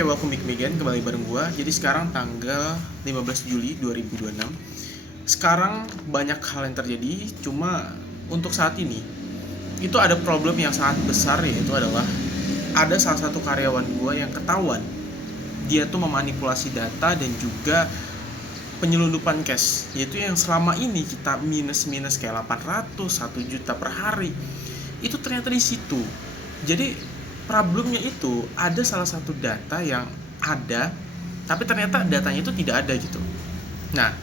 Oke, welcome back again, kembali bareng gua. Jadi sekarang tanggal 15 Juli 2026. Sekarang banyak hal yang terjadi, cuma untuk saat ini itu ada problem yang sangat besar, yaitu adalah ada salah satu karyawan gua yang ketahuan dia tuh memanipulasi data dan juga penyelundupan cash, yaitu yang selama ini kita minus kayak 800, 1 juta per hari. Itu ternyata di situ. Jadi problemnya itu ada salah satu data yang ada, tapi ternyata datanya itu tidak ada gitu. Nah,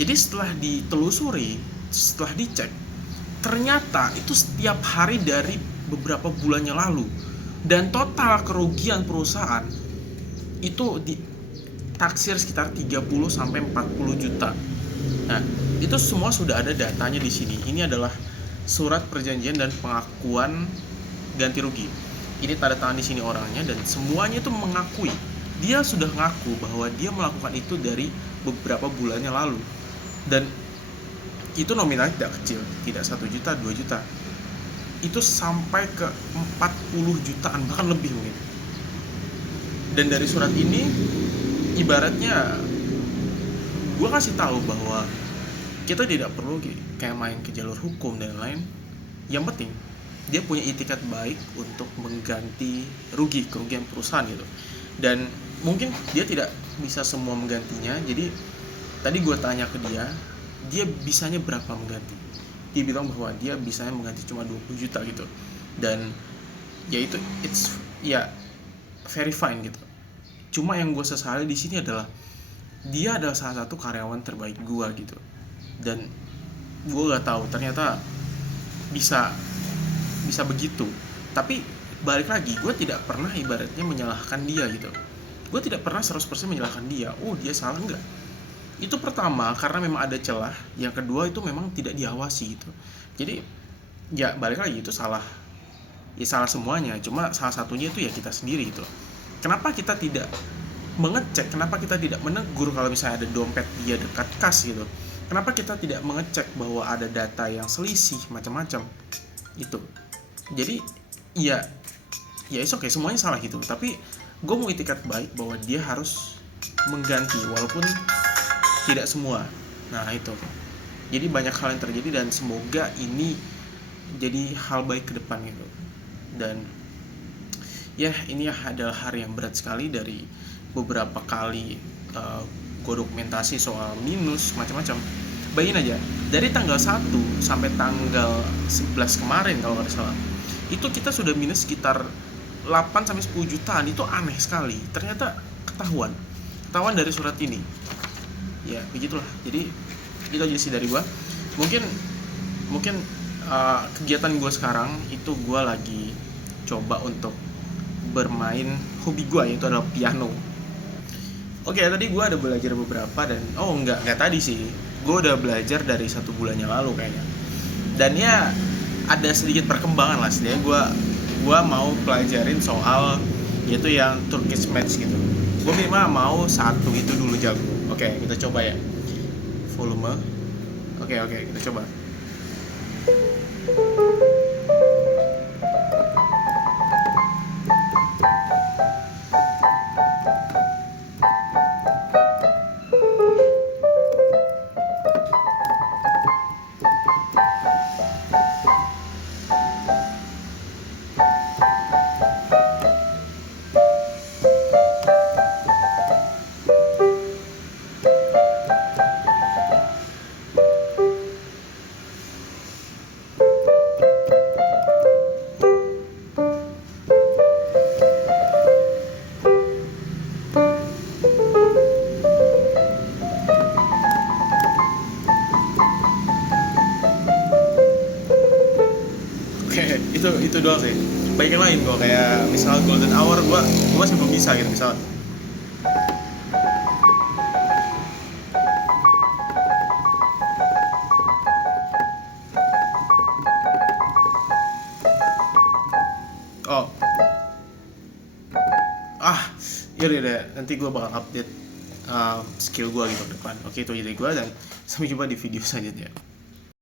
jadi setelah ditelusuri, setelah dicek, ternyata itu setiap hari dari beberapa bulannya lalu. Dan total kerugian perusahaan itu ditaksir sekitar 30 sampai 40 juta. Nah, itu semua sudah ada datanya di sini. Ini adalah surat perjanjian dan pengakuan ganti rugi. Ini tanda tangan di sini orangnya, dan semuanya itu mengakui, dia sudah ngaku bahwa dia melakukan itu dari beberapa bulannya lalu. Dan itu nominalnya tidak kecil, tidak 1 juta, 2 juta, itu sampai ke 40 jutaan, bahkan lebih mungkin. Dan dari surat ini ibaratnya gue kasih tahu bahwa kita tidak perlu kayak main ke jalur hukum dan lain. Yang penting dia punya itikat baik untuk mengganti kerugian perusahaan gitu. Dan mungkin dia tidak bisa semua menggantinya. Jadi tadi gue tanya ke dia bisanya berapa mengganti. Dia bilang bahwa dia bisanya mengganti cuma 20 juta gitu. Dan ya itu very fine gitu. Cuma yang gue sesali di sini adalah dia adalah salah satu karyawan terbaik gue gitu. Dan gue gak tahu ternyata bisa begitu. Tapi balik lagi, gue tidak pernah ibaratnya menyalahkan dia gitu. Gue tidak pernah 100% menyalahkan dia. Dia salah, enggak. Itu pertama karena memang ada celah. Yang kedua itu memang tidak diawasi gitu. Jadi ya balik lagi, itu salah. Ya salah semuanya. Cuma salah satunya itu ya kita sendiri gitu. Kenapa kita tidak mengecek? Kenapa kita tidak menegur kalau misalnya ada dompet dia dekat kas gitu? Kenapa kita tidak mengecek bahwa ada data yang selisih macam-macam? Itu. Jadi ya it's okay, semuanya salah gitu. Tapi gue mau itikat baik bahwa dia harus mengganti walaupun tidak semua. Nah itu. Jadi banyak hal yang terjadi dan semoga ini jadi hal baik ke depan gitu. Dan ya ini adalah hari yang berat sekali. Dari beberapa kali gue dokumentasi soal minus macam-macam. Bayangin aja, dari tanggal 1 sampai tanggal 11 kemarin kalau nggak salah, itu kita sudah minus sekitar 8-10 jutaan. Itu aneh sekali. Ternyata ketahuan dari surat ini. Ya begitulah. Jadi itu aja sih dari gua. Mungkin kegiatan gua sekarang itu gua lagi coba untuk bermain hobi gua, yaitu adalah piano. Oke, tadi gua ada belajar beberapa dan enggak tadi sih. Gua udah belajar dari 1 bulannya lalu kayaknya. Dan ya ada sedikit perkembangan lah. Sebenarnya gue mau pelajarin soal yaitu yang Turkish match gitu. Gue memang mau satu itu dulu jago. Oke, kita coba ya. Volume. Oke, kita coba. Oke, itu doang sih. Baik yang lain gue kayak misal golden hour gue masih belum bisa gitu misal. Oh, yaudah nanti gue bakal update skill gue gitu ke depan. Oke, itu jadi gue, dan sampai jumpa di video selanjutnya.